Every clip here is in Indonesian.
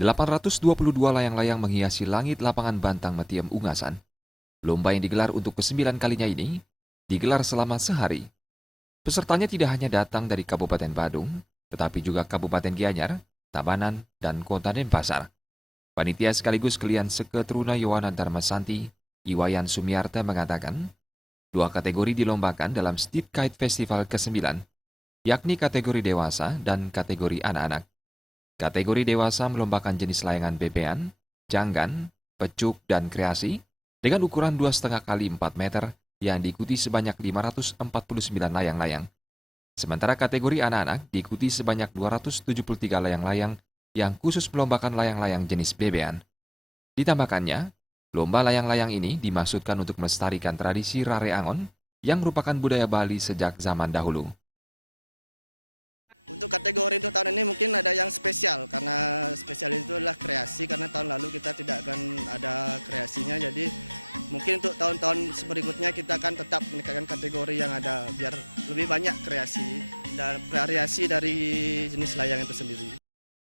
822 layang-layang menghiasi langit lapangan Bantang Metiem Ungasan. Lomba yang digelar untuk ke-9 kalinya ini digelar selama sehari. Pesertanya tidak hanya datang dari Kabupaten Badung, tetapi juga Kabupaten Gianyar, Tabanan, dan Kota Denpasar. Panitia sekaligus Kelian Seketruna Yowana Dharmasanti, Iwayan Sumiarta mengatakan, 2 kategori dilombakan dalam Street Kite Festival ke-9, yakni kategori dewasa dan kategori anak-anak. Kategori dewasa melombakan jenis layangan bebean, janggan, pecuk, dan kreasi dengan ukuran 2,5 kali 4 meter yang diikuti sebanyak 549 layang-layang. Sementara kategori anak-anak diikuti sebanyak 273 layang-layang yang khusus melombakan layang-layang jenis bebean. Ditambahkannya, lomba layang-layang ini dimaksudkan untuk melestarikan tradisi Rare Angon yang merupakan budaya Bali sejak zaman dahulu.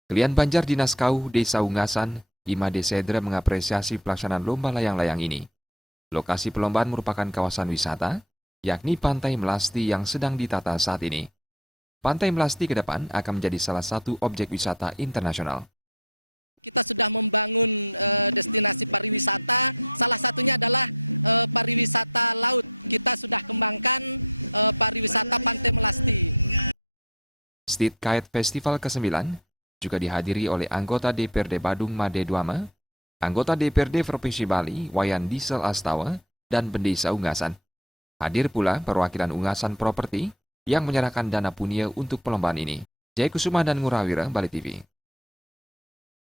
Kelian Banjar Dinas Kau, Desa Ungasan, Imade Sedra mengapresiasi pelaksanaan lomba layang-layang ini. Lokasi perlombaan merupakan kawasan wisata, yakni Pantai Melasti yang sedang ditata saat ini. Pantai Melasti ke depan akan menjadi salah satu objek wisata internasional. Street Kite Festival ke-9 juga dihadiri oleh anggota DPRD Badung Made Duama, anggota DPRD Provinsi Bali Wayan Diesel Astawa, dan Bendesa Ungasan. Hadir pula perwakilan Ungasan Properti yang menyerahkan dana punia untuk perlombaan ini. Jaya Kusuma dan Ngurawira, Bali TV.